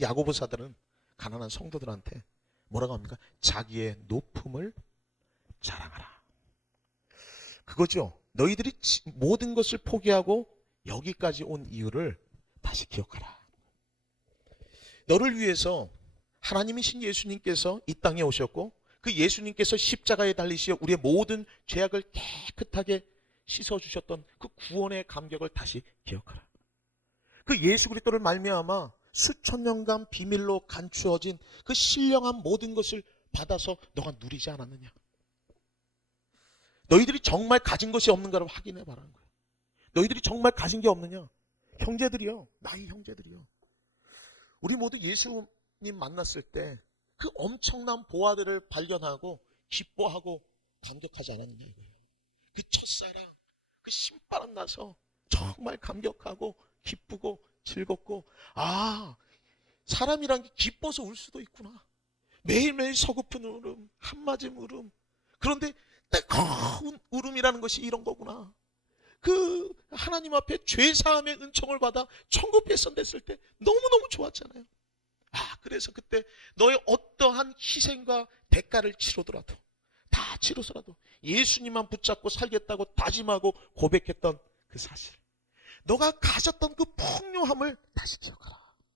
야고보사들은 가난한 성도들한테 뭐라고 합니까? 자기의 높음을 자랑하라. 그거죠. 너희들이 지- 모든 것을 포기하고 여기까지 온 이유를 다시 기억하라. 너를 위해서 하나님이신 예수님께서 이 땅에 오셨고 그 예수님께서 십자가에 달리시어 우리의 모든 죄악을 깨끗하게 씻어 주셨던 그 구원의 감격을 다시 기억하라. 그 예수 그리스도를 말미암아 수천 년간 비밀로 간추어진 그 신령한 모든 것을 받아서 너가 누리지 않았느냐? 너희들이 정말 가진 것이 없는가를 확인해 봐라는 거야. 너희들이 정말 가진 게 없느냐? 형제들이요. 나의 형제들이요. 우리 모두 예수님 만났을 때 그 엄청난 보화들을 발견하고 기뻐하고 감격하지 않았느냐 이거예요. 그 첫사랑, 그 신바람 나서 정말 감격하고 기쁘고 즐겁고 아 사람이란 게 기뻐서 울 수도 있구나. 매일매일 서글픈 울음, 한맞음 울음. 그런데 뜨거운 울음이라는 것이 이런 거구나. 그 하나님 앞에 죄 사함의 은총을 받아 천국 백성됐을 때 너무너무 좋았잖아요. 아, 그래서 그때 너의 어떠한 희생과 대가를 치르더라도 다 치르서라도 예수님만 붙잡고 살겠다고 다짐하고 고백했던 그 사실. 너가 가졌던 그 풍요함을 다시 기억하라.